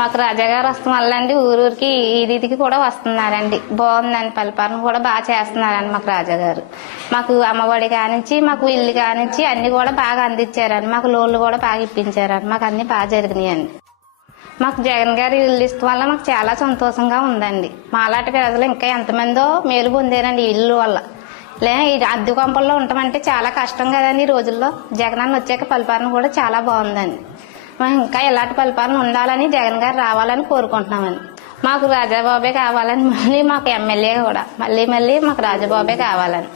మాకు రాజాగారు వస్తాం వల్ల అండి ఊరూరికి ఈదికి కూడా వస్తున్నారండి. బాగుందండి, పరిపాలన కూడా బాగా చేస్తున్నారండి మాకు రాజాగారు. మాకు అమ్మఒడి కానించి మాకు ఇల్లు కానించి అన్ని కూడా బాగా అందించారండి. మాకు లోన్లు కూడా బాగా ఇప్పించారండి. మాకు అన్ని బాగా జరిగినాయండి. మాకు జగన్ గారి ఇల్లు ఇష్టం వల్ల మాకు చాలా సంతోషంగా ఉందండి. మాలాంటి ప్రజలు ఇంకా ఎంతమందో మేలు పొందారండి ఈ ఇల్లు వల్ల. ఈ అద్దె కొంపల్లో ఉంటామంటే చాలా కష్టం కదండి ఈ రోజుల్లో. జగనన్న వచ్చాక పరిపాలన కూడా చాలా బాగుందండి. ఇంకా ఇలాంటి పరిపాలన ఉండాలని జగన్ గారు రావాలని కోరుకుంటున్నామండి. మాకు రాజాబాబే కావాలని, మళ్ళీ మాకు ఎమ్మెల్యే కూడా మళ్ళీ మాకు రాజాబాబే కావాలని.